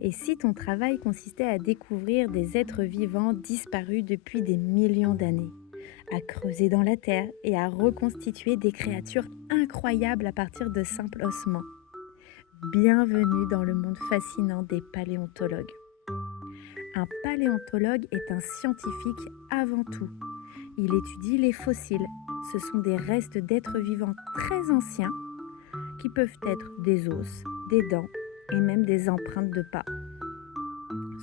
Et si ton travail consistait à découvrir des êtres vivants disparus depuis des millions d'années, à creuser dans la terre et à reconstituer des créatures incroyables à partir de simples ossements? Bienvenue dans le monde fascinant des paléontologues. Un paléontologue est un scientifique avant tout. Il étudie les fossiles. Ce sont des restes d'êtres vivants très anciens qui peuvent être des os, des dents et même des empreintes de pas.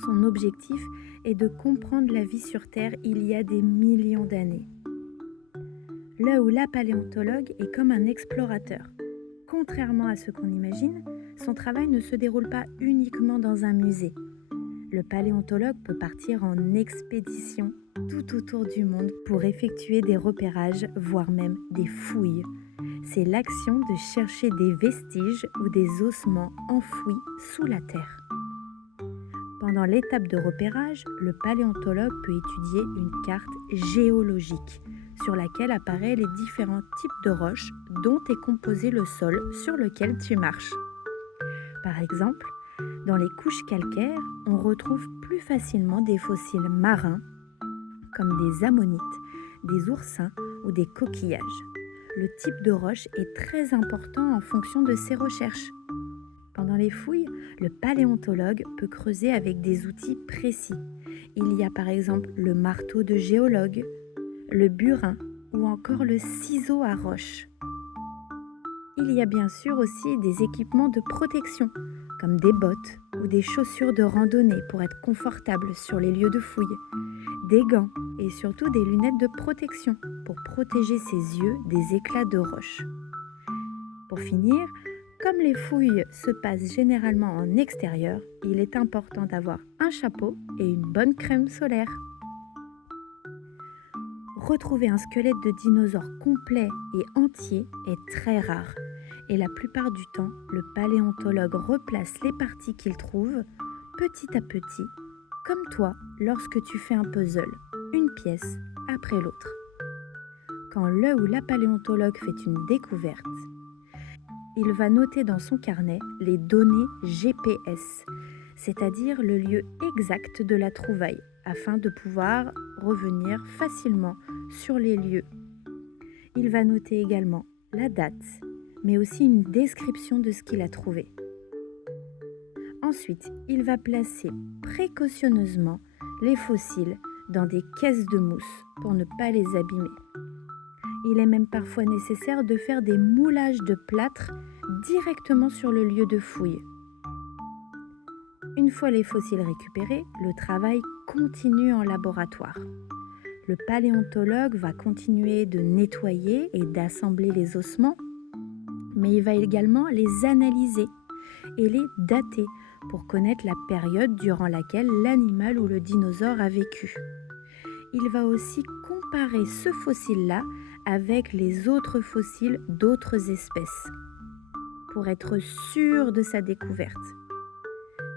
Son objectif est de comprendre la vie sur Terre il y a des millions d'années. Là où la paléontologue est comme un explorateur. Contrairement à ce qu'on imagine, son travail ne se déroule pas uniquement dans un musée. Le paléontologue peut partir en expédition tout autour du monde pour effectuer des repérages, voire même des fouilles. C'est l'action de chercher des vestiges ou des ossements enfouis sous la terre. Pendant l'étape de repérage, le paléontologue peut étudier une carte géologique sur laquelle apparaissent les différents types de roches dont est composé le sol sur lequel tu marches. Par exemple, dans les couches calcaires, on retrouve plus facilement des fossiles marins comme des ammonites, des oursins ou des coquillages. Le type de roche est très important en fonction de ses recherches. Pendant les fouilles, le paléontologue peut creuser avec des outils précis. Il y a par exemple le marteau de géologue, le burin ou encore le ciseau à roche. Il y a bien sûr aussi des équipements de protection, comme des bottes ou des chaussures de randonnée pour être confortable sur les lieux de fouille, des gants et surtout des lunettes de protection pour protéger ses yeux des éclats de roche. Pour finir, comme les fouilles se passent généralement en extérieur, il est important d'avoir un chapeau et une bonne crème solaire. Retrouver un squelette de dinosaure complet et entier est très rare. Et la plupart du temps, le paléontologue replace les parties qu'il trouve petit à petit, comme toi lorsque tu fais un puzzle, une pièce après l'autre. Quand le ou la paléontologue fait une découverte, il va noter dans son carnet les données GPS, c'est-à-dire le lieu exact de la trouvaille, afin de pouvoir revenir facilement sur les lieux. Il va noter également la date, mais aussi une description de ce qu'il a trouvé. Ensuite, il va placer précautionneusement les fossiles dans des caisses de mousse pour ne pas les abîmer. Il est même parfois nécessaire de faire des moulages de plâtre directement sur le lieu de fouille. Une fois les fossiles récupérés, le travail continue en laboratoire. Le paléontologue va continuer de nettoyer et d'assembler les ossements, mais il va également les analyser et les dater pour connaître la période durant laquelle l'animal ou le dinosaure a vécu. Il va aussi comparer ce fossile-là avec les autres fossiles d'autres espèces pour être sûr de sa découverte.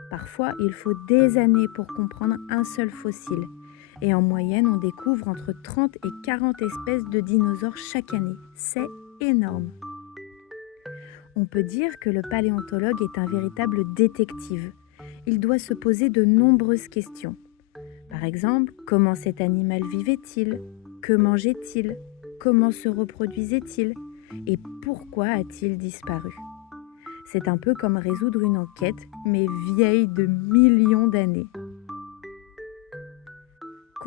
Parfois, il faut des années pour comprendre un seul fossile et en moyenne, on découvre entre 30 et 40 espèces de dinosaures chaque année. C'est énorme. On peut dire que le paléontologue est un véritable détective. Il doit se poser de nombreuses questions. Par exemple, comment cet animal vivait-il? Que mangeait-il? Comment se reproduisait-il? Et pourquoi a-t-il disparu? C'est un peu comme résoudre une enquête, mais vieille de millions d'années.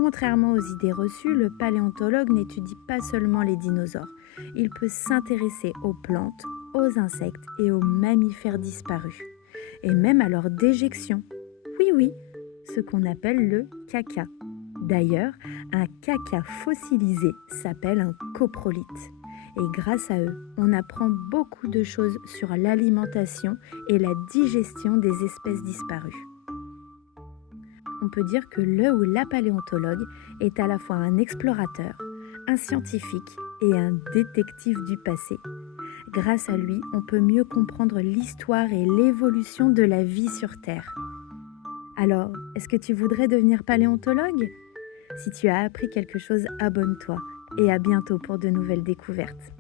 Contrairement aux idées reçues, le paléontologue n'étudie pas seulement les dinosaures. Il peut s'intéresser aux plantes, aux insectes et aux mammifères disparus. Et même à leur déjection. Oui, ce qu'on appelle le caca. D'ailleurs, un caca fossilisé s'appelle un coprolite. Et grâce à eux, on apprend beaucoup de choses sur l'alimentation et la digestion des espèces disparues. On peut dire que le ou la paléontologue est à la fois un explorateur, un scientifique et un détective du passé. Grâce à lui, on peut mieux comprendre l'histoire et l'évolution de la vie sur Terre. Alors, est-ce que tu voudrais devenir paléontologue? Si tu as appris quelque chose, abonne-toi et à bientôt pour de nouvelles découvertes.